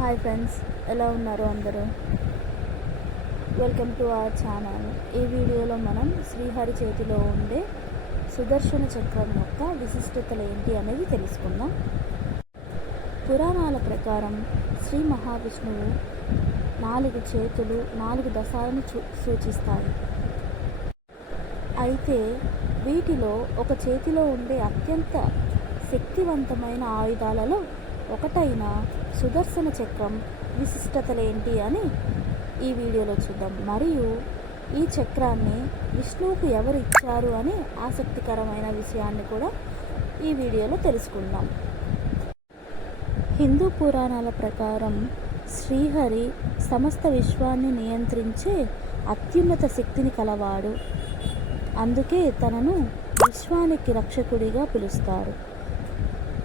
Hi friends, ఎలా ఉన్నారు అందరూ? Welcome to our channel. ఈ వీడియోలో మనం శ్రీహరి చేతిలో ఉండే సుదర్శన చక్రం యొక్క విశిష్టతలు ఏంటి అనేది తెలుసుకుందాం. పురాణాల ప్రకారం శ్రీ మహావిష్ణువు 4 చేతులు 4 దశాలను సూచిస్తాయి. అయితే వీటిలో ఒక చేతిలో ఉండే అత్యంత శక్తివంతమైన ఆయుధాలలో ఒకటైన సుదర్శన చక్రం విశిష్టతలేంటి అని ఈ వీడియోలో చూద్దాం. మరియు ఈ చక్రాన్ని విష్ణువుకు ఎవరు ఇచ్చారు అని ఆసక్తికరమైన విషయాన్ని కూడా ఈ వీడియోలో తెలుసుకుందాం. హిందూ పురాణాల ప్రకారం శ్రీహరి సమస్త విశ్వాన్ని నియంత్రించే అత్యున్నత శక్తిని కలవాడు. అందుకే తనను విశ్వానికి రక్షకుడిగా పిలుస్తారు.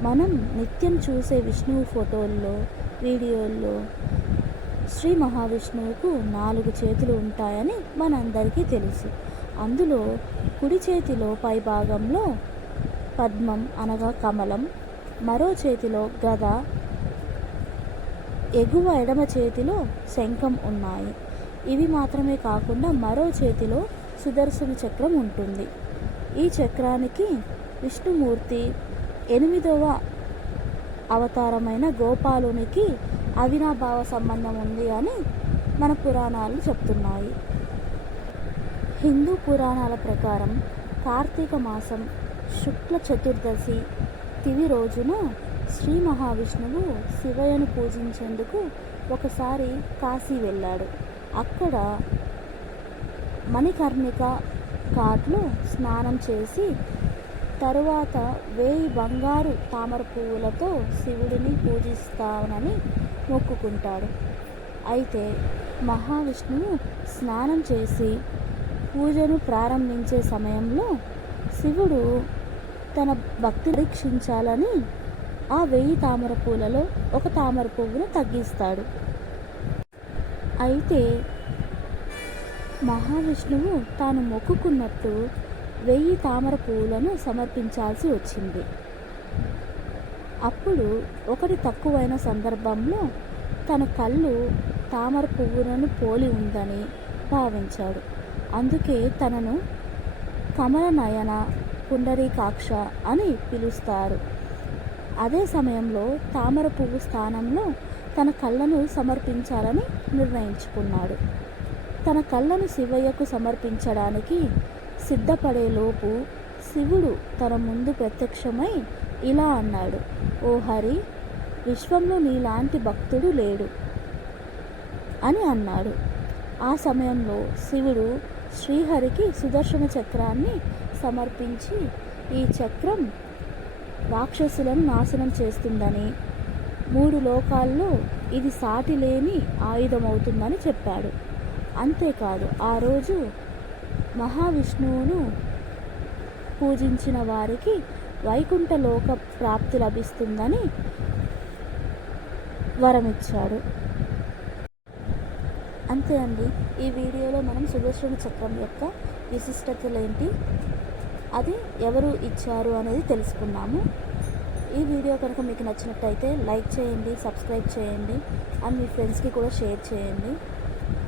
మనం నిత్యం చూసే విష్ణువు ఫోటోల్లో, వీడియోల్లో శ్రీ మహావిష్ణువుకు 4 చేతులు ఉంటాయని మనందరికీ తెలుసు. అందులో కుడి చేతిలో పై భాగంలో పద్మం అనగా కమలం, మరో చేతిలో గద, ఎగువ ఎడమ చేతిలో శంఖం ఉన్నాయి. ఇవి మాత్రమే కాకుండా మరో చేతిలో సుదర్శన చక్రం ఉంటుంది. ఈ చక్రానికి విష్ణుమూర్తి 8వ అవతారమైన గోపాలునికి అవినాభావ సంబంధం ఉంది అని మన పురాణాలు చెప్తున్నాయి. హిందూ పురాణాల ప్రకారం కార్తీక మాసం శుక్ల చతుర్దశి తిథి రోజున శ్రీ మహావిష్ణువు శివయ్యను పూజించేందుకు ఒకసారి కాశీ వెళ్ళాడు. అక్కడ మణికర్ణిక ఘాట్లో స్నానం చేసి తరువాత 1000 బంగారు తామర పువ్వులతో శివుడిని పూజిస్తానని మొక్కుకుంటాడు. అయితే మహావిష్ణువు స్నానం చేసి పూజను ప్రారంభించే సమయంలో శివుడు తన భక్తి పరీక్షించాలని ఆ 1000 తామర పూలలో ఒక తామర పువ్వును తగ్గిస్తాడు. అయితే మహావిష్ణువు తాను మొక్కుకున్నట్టు 1000 తామర పువ్వులను సమర్పించాల్సి వచ్చింది. అప్పుడు ఒకటి తక్కువైన సందర్భంలో తన కళ్ళు తామర పువ్వులను పోలి ఉందని భావించాడు. అందుకే తనను కమల నయన పుండరీకాక్ష అని పిలుస్తారు. అదే సమయంలో తామర పువ్వు స్థానంలో తన కళ్ళను సమర్పించాలని నిర్ణయించుకున్నాడు. తన కళ్ళను శివయ్యకు సమర్పించడానికి సిద్ధపడేలోపు శివుడు తన ముందు ప్రత్యక్షమై ఇలా అన్నాడు: ఓ హరి, విశ్వంలో నీలాంటి భక్తుడు లేడు అని అన్నాడు. ఆ సమయంలో శివుడు శ్రీహరికి సుదర్శన చక్రాన్ని సమర్పించి ఈ చక్రం రాక్షసులను నాశనం చేస్తుందని, 3 లోకాల్లో ఇది సాటి లేని ఆయుధమవుతుందని చెప్పాడు. అంతేకాదు, ఆ రోజు మహావిష్ణువును పూజించిన వారికి వైకుంఠలోక ప్రాప్తి లభిస్తుందని వరమిచ్చాడు. అంతే అండి. ఈ వీడియోలో మనం సుదర్శన చక్రం యొక్క విశిష్టతలేంటి, అది ఎవరు ఇచ్చారు అనేది తెలుసుకున్నాము. ఈ వీడియో కనుక మీకు నచ్చినట్టయితే లైక్ చేయండి, సబ్స్క్రైబ్ చేయండి అండ్ మీ ఫ్రెండ్స్కి కూడా షేర్ చేయండి.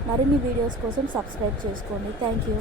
మరిన్ని వీడియోస్ కోసం సబ్స్క్రైబ్ చేసుకోండి. Thank you.